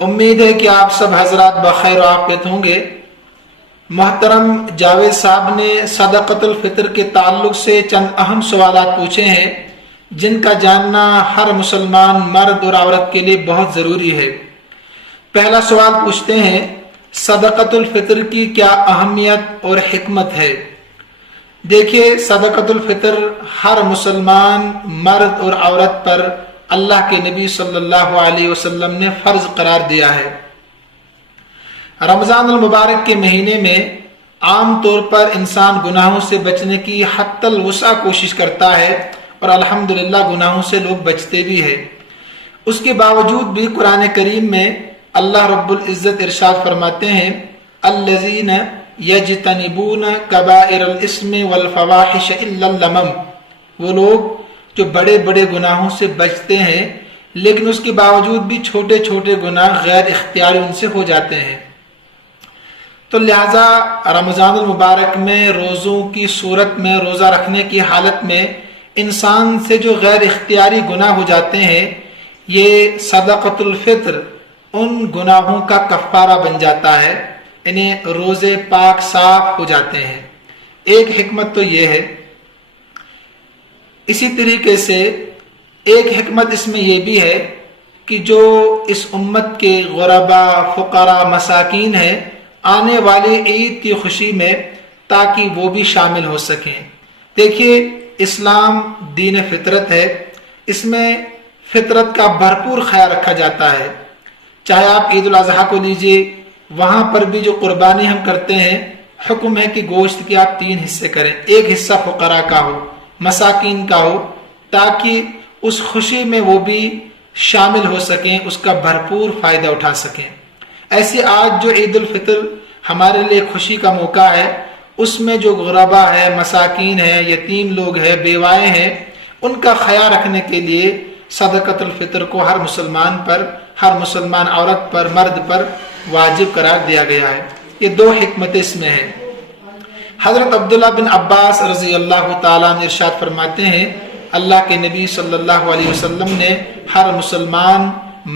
امید ہے کہ آپ سب حضرات بخیر و عافیت ہوں گے۔ محترم جاوید صاحب نے صدقۃ الفطر کے تعلق سے چند اہم سوالات پوچھے ہیں جن کا جاننا ہر مسلمان مرد اور عورت کے لیے بہت ضروری ہے۔ پہلا سوال پوچھتے ہیں، صدقۃ الفطر کی کیا اہمیت اور حکمت ہے؟ دیکھیے، صدقۃ الفطر ہر مسلمان مرد اور عورت پر اللہ کے نبی صلی اللہ علیہ وسلم نے فرض قرار دیا ہے۔ رمضان المبارک کے مہینے میں عام طور پر انسان گناہوں سے بچنے کی حتی الوسع کوشش کرتا ہے اور الحمدللہ گناہوں سے لوگ بچتے بھی ہیں۔ اس کے باوجود بھی قرآن کریم میں اللہ رب العزت ارشاد فرماتے ہیں، الذین یجتنبون کبائر الاسم والفواحش الا اللمم، وہ لوگ جو بڑے بڑے گناہوں سے بچتے ہیں لیکن اس کے باوجود بھی چھوٹے چھوٹے گناہ غیر اختیاری ان سے ہو جاتے ہیں۔ تو لہٰذا رمضان المبارک میں روزوں کی صورت میں روزہ رکھنے کی حالت میں انسان سے جو غیر اختیاری گناہ ہو جاتے ہیں، یہ صدقۃ الفطر ان گناہوں کا کفارہ بن جاتا ہے، یعنی روزے پاک صاف ہو جاتے ہیں۔ ایک حکمت تو یہ ہے۔ اسی طریقے سے ایک حکمت اس میں یہ بھی ہے کہ جو اس امت کے غرباء، فقراء، مساکین ہیں، آنے والی عید کی خوشی میں تاکہ وہ بھی شامل ہو سکیں۔ دیکھیے، اسلام دین فطرت ہے، اس میں فطرت کا بھرپور خیال رکھا جاتا ہے۔ چاہے آپ عید الاضحیٰ کو لیجئے، وہاں پر بھی جو قربانی ہم کرتے ہیں، حکم ہے کہ گوشت کے آپ 3 حصے کریں، ایک حصہ فقراء کا ہو، مساکین کا ہو، تاکہ اس خوشی میں وہ بھی شامل ہو سکیں، اس کا بھرپور فائدہ اٹھا سکیں۔ ایسے آج جو عید الفطر ہمارے لیے خوشی کا موقع ہے، اس میں جو غربا ہے، مساکین ہیں، یتیم لوگ ہیں، بیوائیں ہیں، ان کا خیال رکھنے کے لیے صدقۃ الفطر کو ہر مسلمان پر، ہر مسلمان عورت پر، مرد پر واجب قرار دیا گیا ہے۔ یہ 2 حکمتیں اس میں ہیں۔ حضرت عبداللہ بن عباس رضی اللہ تعالیٰ عنہ ارشاد فرماتے ہیں، اللہ کے نبی صلی اللہ علیہ وسلم نے ہر مسلمان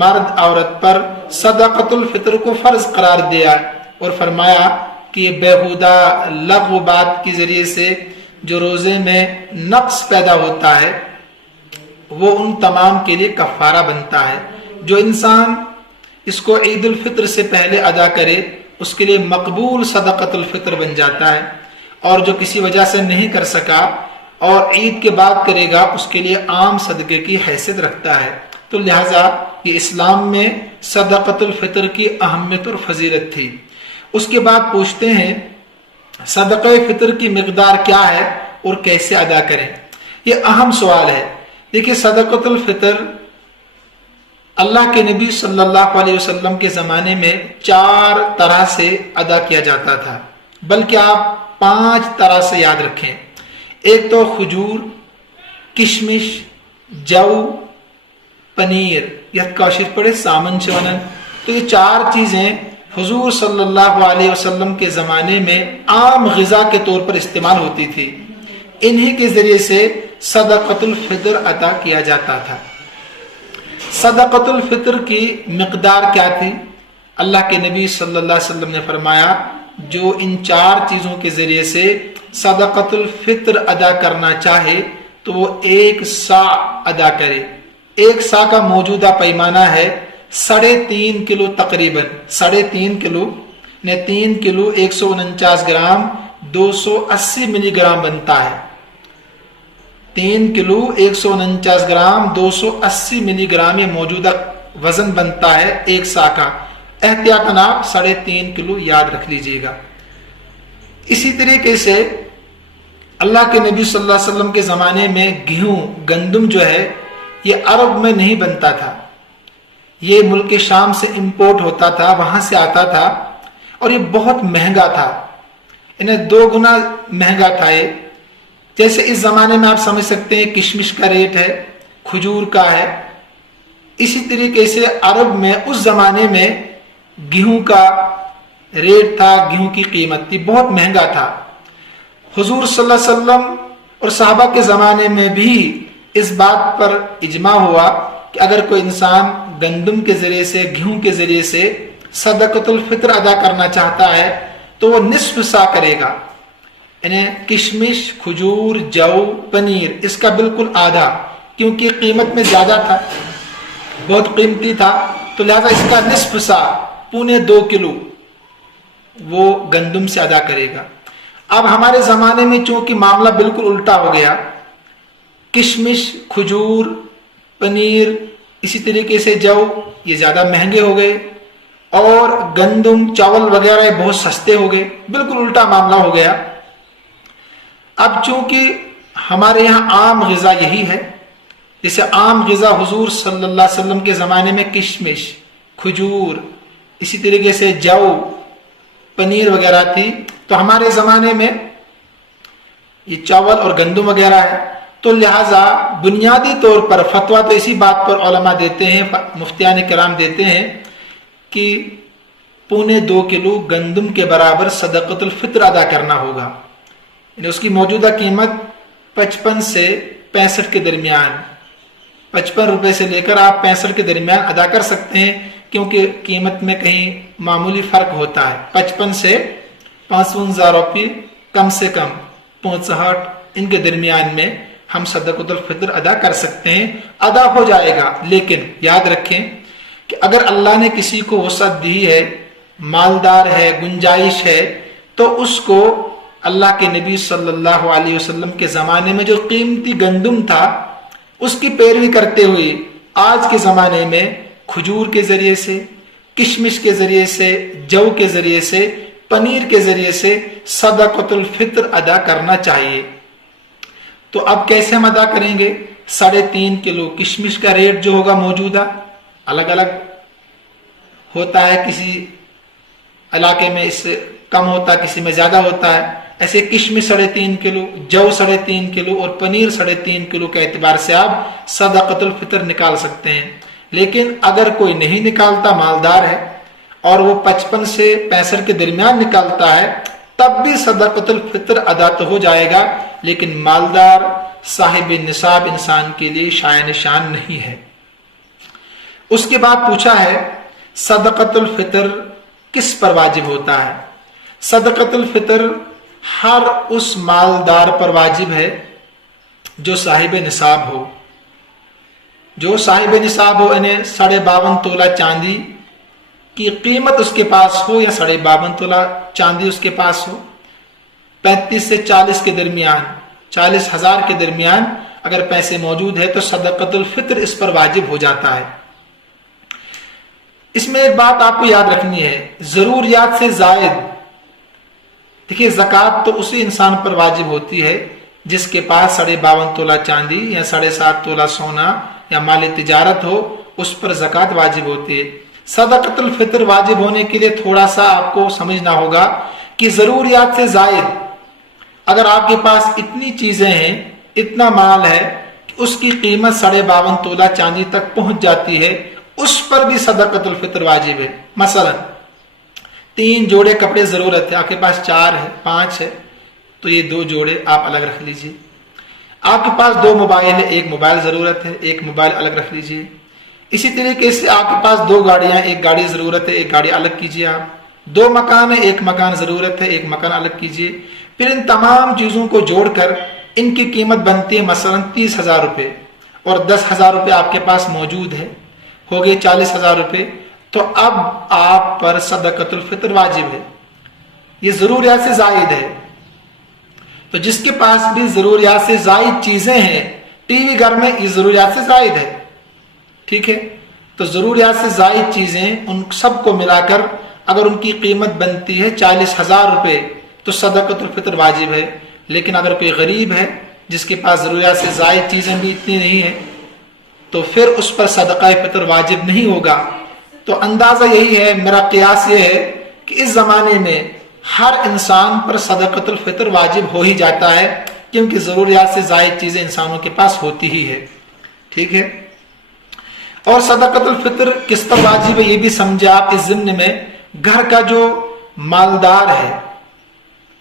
مرد عورت پر صدقۃ الفطر کو فرض قرار دیا اور فرمایا کہ یہ بیہودہ لغو بات کے ذریعے سے جو روزے میں نقص پیدا ہوتا ہے وہ ان تمام کے لیے کفارہ بنتا ہے۔ جو انسان اس کو عید الفطر سے پہلے ادا کرے اس کے لیے مقبول صدقۃ الفطر بن جاتا ہے، اور جو کسی وجہ سے نہیں کر سکا اور عید کے بعد کرے گا اس کے لیے عام صدقے کی حیثیت رکھتا ہے۔ تو لہٰذا یہ اسلام میں صدقۃ الفطر کی اہمیت اور فضیلت تھی۔ اس کے بعد پوچھتے ہیں، صدقہ فطر کی مقدار کیا ہے اور کیسے ادا کریں؟ یہ اہم سوال ہے۔ دیکھیے، صدقۃ الفطر اللہ کے نبی صلی اللہ علیہ وسلم کے زمانے میں 4 طرح سے ادا کیا جاتا تھا، بلکہ آپ 5 طرح سے یاد رکھیں۔ ایک تو کھجور، کشمش، جو، پنیر، یا کوشش پڑے سامن چونن۔ تو یہ 4 چیزیں حضور صلی اللہ علیہ وسلم کے زمانے میں عام غذا کے طور پر استعمال ہوتی تھی، انہی کے ذریعے سے صدقۃ الفطر عطا کیا جاتا تھا۔ صدقۃ الفطر کی مقدار کیا تھی؟ اللہ کے نبی صلی اللہ علیہ وسلم نے فرمایا، جو ان 4 چیزوں کے ذریعے سے صدقۃ الفطر ادا کرنا چاہے تو وہ 1 صاع ادا کرے۔ 1 صاع کا موجودہ پیمانہ ہے 3.5 کلو، تقریباً 3.5 کلو، 3 کلو 149 گرام 280 ملی گرام بنتا ہے۔ 3 کلو 149 گرام 280 ملی گرام یہ موجودہ وزن بنتا ہے 1 صاع کا۔ احتیاطاً آپ 3.5 کلو یاد رکھ لیجئے گا۔ اسی طریقے سے اللہ کے نبی صلی اللہ علیہ وسلم کے زمانے میں گندم جو ہے یہ عرب میں نہیں بنتا تھا، یہ ملک شام سے امپورٹ ہوتا تھا، وہاں سے آتا تھا، اور یہ بہت مہنگا تھا، انہیں 2 گنا مہنگا تھا یہ۔ جیسے اس زمانے میں آپ سمجھ سکتے ہیں کشمش کا ریٹ ہے، کھجور کا ہے، اسی طریقے سے عرب میں اس زمانے میں گیہوں کا ریٹ تھا، گیہوں کی قیمت تھی، بہت مہنگا تھا۔ حضور صلی اللہ علیہ وسلم اور صحابہ کے زمانے میں بھی اس بات پر اجماع ہوا کہ اگر کوئی انسان گندم کے ذریعے سے، گیہوں کے ذریعے سے صدقۃ الفطر ادا کرنا چاہتا ہے تو وہ نصف سا کرے گا، یعنی کشمش، کھجور، جو، پنیر، اس کا بالکل آدھا، کیونکہ قیمت میں زیادہ تھا، بہت قیمتی تھا، تو لہذا اس کا نصف سا، 2.25 کلو وہ گندم سے ادا کرے گا۔ اب ہمارے زمانے میں چونکہ معاملہ بالکل الٹا ہو گیا، کشمش، کھجور، پنیر، اسی طریقے سے جو، یہ زیادہ مہنگے ہو گئے، اور گندم، چاول وغیرہ یہ بہت سستے ہو گئے، بالکل الٹا معاملہ ہو گیا۔ اب چونکہ ہمارے یہاں عام غذا یہی ہے، جیسے عام غذا حضور صلی اللہ علیہ وسلم کے زمانے میں کشمش، کھجور، اسی طریقے سے جو، پنیر وغیرہ تھی، تو ہمارے زمانے میں یہ چاول اور گندم وغیرہ ہے، تو لہٰذا بنیادی طور پر فتویٰ تو اسی بات پر علماء دیتے ہیں، مفتیان کرام دیتے ہیں کہ 2.25 کلو گندم کے برابر صدقۃ الفطر ادا کرنا ہوگا، یعنی اس کی موجودہ قیمت 55 سے 65 کے درمیان، 55 روپے سے لے کر آپ 65 کے درمیان ادا کر سکتے ہیں، کیونکہ قیمت میں کہیں معمولی فرق ہوتا ہے، 55 سے 55 روپے کم سے کم 65 ان کے درمیان میں ہم صدقۃ الفطر ادا کر سکتے ہیں، ادا ہو جائے گا۔ لیکن یاد رکھیں کہ اگر اللہ نے کسی کو وسعت دی ہے، مالدار ہے، گنجائش ہے، تو اس کو اللہ کے نبی صلی اللہ علیہ وسلم کے زمانے میں جو قیمتی گندم تھا اس کی پیروی کرتے ہوئے آج کے زمانے میں کھجور کے ذریعے سے، کشمش کے ذریعے سے، جو کے ذریعے سے، پنیر کے ذریعے سے صدقۃ الفطر ادا کرنا چاہیے۔ تو اب کیسے ہم ادا کریں گے؟ 3.5 کلو کشمش کا ریٹ جو ہوگا موجودہ الگ الگ ہوتا ہے، کسی علاقے میں اس سے کم ہوتا ہے، کسی میں زیادہ ہوتا ہے، ایسے کشمش 3.5 کلو، جو 3.5 کلو اور پنیر 3.5 کلو کے اعتبار سے آپ صدقۃ الفطر نکال سکتے ہیں۔ لیکن اگر کوئی نہیں نکالتا، مالدار ہے اور وہ 55 سے 65 کے درمیان نکالتا ہے، تب بھی صدقۃ الفطر ادا تو ہو جائے گا، لیکن مالدار صاحب نصاب انسان کے لیے شایان شان نہیں ہے۔ اس کے بعد پوچھا ہے صدقۃ الفطر کس پر واجب ہوتا ہے؟ صدقۃ الفطر ہر اس مالدار پر واجب ہے جو صاحب نصاب ہو، جو صاحب نصاب ہو، یعنی 52.5 تولہ چاندی کی قیمت اس کے پاس ہو، یا 52.5 تولہ چاندی اس کے پاس ہو، 35 سے 40 کے درمیان، 40,000 کے درمیان اگر پیسے موجود ہے تو صدقۃ الفطر اس پر واجب ہو جاتا ہے۔ اس میں ایک بات آپ کو یاد رکھنی ہے، ضروریات سے زائد، دیکھیے زکوٰۃ تو اسی انسان پر واجب ہوتی ہے جس کے پاس 52.5 تولہ چاندی یا 7.5 تولہ سونا یا مال تجارت ہو، اس پر زکوٰۃ واجب ہوتی ہے۔ صدقۃ الفطر واجب ہونے کے لیے تھوڑا سا آپ کو سمجھنا ہوگا کہ ضروریات سے زائد اگر آپ کے پاس اتنی چیزیں ہیں، اتنا مال ہے کہ اس کی قیمت 52.5 تولہ چاندی تک پہنچ جاتی ہے، اس پر بھی صدقۃ الفطر واجب ہے۔ مثلا 3 جوڑے کپڑے ضرورت ہے، آپ کے پاس 4 ہے، 5 ہے، تو یہ 2 جوڑے آپ الگ رکھ لیجئے۔ آپ کے پاس 2 موبائل ہے، 1 موبائل ضرورت ہے، 1 موبائل الگ رکھ لیجئے۔ اسی طریقے سے آپ کے پاس 2 گاڑیاں، 1 گاڑی ضرورت ہے، 1 گاڑی الگ کیجئے۔ آپ 2 مکان ہے، 1 مکان ضرورت ہے، 1 مکان الگ کیجئے۔ پھر ان تمام چیزوں کو جوڑ کر ان کی قیمت بنتی ہے مثلا 30,000 روپے، اور 10,000 روپے آپ کے پاس موجود ہے، ہو گئے 40,000 روپے، تو اب آپ پر صدقۃ الفطر واجب ہے۔ یہ ضروریات سے زائد ہے، تو جس کے پاس بھی ضروریات سے زائد چیزیں ہیں، ٹی وی گھر میں یہ ضروریات سے زائد ہے، ٹھیک ہے، تو ضروریات سے زائد چیزیں ان سب کو ملا کر اگر ان کی قیمت بنتی ہے 40,000 روپے تو صدقۃ الفطر واجب ہے۔ لیکن اگر کوئی غریب ہے جس کے پاس ضروریات سے زائد چیزیں بھی اتنی نہیں ہیں، تو پھر اس پر صدقہ فطر واجب نہیں ہوگا۔ تو اندازہ یہی ہے، میرا قیاس یہ ہے کہ اس زمانے میں ہر انسان پر صدقۃ الفطر واجب ہو ہی جاتا ہے، کیونکہ ضروریات سے زائد چیزیں انسانوں کے پاس ہوتی ہی ہے، ٹھیک ہے۔ اور صدقۃ الفطر کس پر واجب ہے یہ بھی سمجھے آپ اس ضمن میں، گھر کا جو مالدار ہے،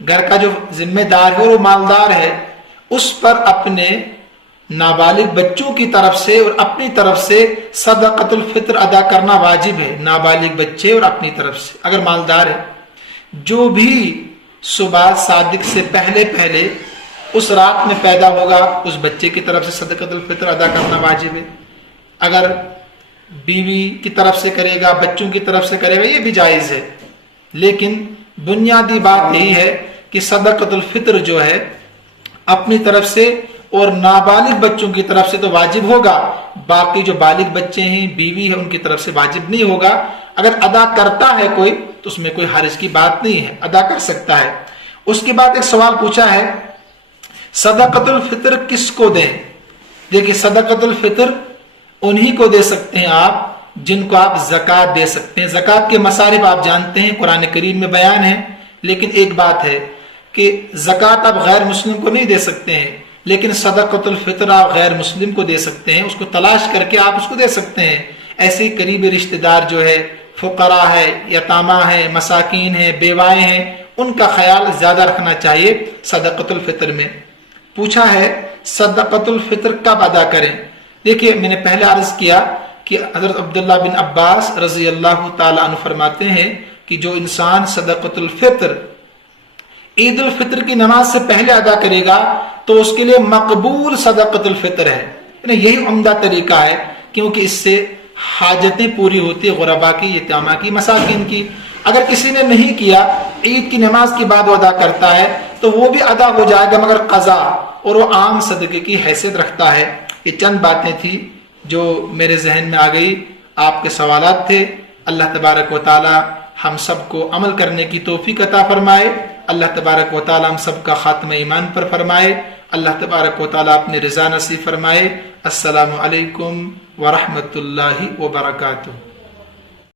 گھر کا جو ذمہ دار ہے وہ مالدار ہے، اس پر اپنے نابالغ بچوں کی طرف سے اور اپنی طرف سے صدقۃ الفطر ادا کرنا واجب ہے، نابالغ بچے اور اپنی طرف سے اگر مالدار ہے۔ جو بھی صبح صادق سے پہلے اس رات میں پیدا ہوگا اس بچے کی طرف سے صدقۃ الفطر ادا کرنا واجب ہے۔ اگر بیوی کی طرف سے کرے گا، بچوں کی طرف سے کرے گا، یہ بھی جائز ہے، لیکن بنیادی بات یہی ہے کہ صدقۃ الفطر جو ہے اپنی طرف سے اور نابالغ بچوں کی طرف سے تو واجب ہوگا، باقی جو بالغ بچے ہیں، بیوی ہے، ان کی طرف سے واجب نہیں ہوگا۔ اگر ادا کرتا ہے کوئی تو اس میں کوئی حرج کی بات نہیں ہے، ادا کر سکتا ہے۔ اس کے بعد ایک سوال پوچھا ہے صدقۃ الفطر کس کو دیں؟ دیکھیے صدقۃ الفطر انہی کو دے سکتے ہیں آپ جن کو آپ زکوٰۃ دے سکتے ہیں۔ زکوٰۃ کے مصارف آپ جانتے ہیں، قرآن کریم میں بیان ہے، لیکن ایک بات ہے کہ زکوٰۃ آپ غیر مسلم کو نہیں دے سکتے ہیں، لیکن صدقۃ الفطر آپ غیر مسلم کو دے سکتے ہیں، اس کو تلاش کر کے آپ اس کو دے سکتے ہیں۔ ایسے قریبی رشتہ دار جو ہے، فقراء ہے، یتامہ ہے، مساکین ہے، بیوائیں ہیں، ان کا خیال زیادہ رکھنا چاہیے صدقۃ الفطر میں۔ پوچھا ہے صدقۃ الفطر کب ادا کریں؟ دیکھیے میں نے پہلے عرض کیا کہ حضرت عبداللہ بن عباس رضی اللہ تعالیٰ عنہ فرماتے ہیں کہ جو انسان صدقۃ الفطر عید الفطر کی نماز سے پہلے ادا کرے گا تو اس کے لیے مقبول صدقۃ الفطر ہے، یعنی یہی عمدہ طریقہ ہے، کیونکہ اس سے حاجتیں پوری ہوتی ہیں غربا کی، یتامہ کی، مساکین کی۔ اگر کسی نے نہیں کیا، عید کی نماز کے بعد وہ ادا کرتا ہے تو وہ بھی ادا ہو جائے گا مگر قضا، اور وہ عام صدقے کی حیثیت رکھتا ہے۔ یہ چند باتیں تھی جو میرے ذہن میں آ گئی، آپ کے سوالات تھے۔ اللہ تبارک و تعالی ہم سب کو عمل کرنے کی توفیق عطا فرمائے۔ اللہ تبارک و تعالی ہم سب کا خاتمہ ایمان پر فرمائے۔ اللہ تبارک و تعالی اپنی رضا نصیب فرمائے۔ السلام علیکم ورحمۃ اللہ وبرکاتہ۔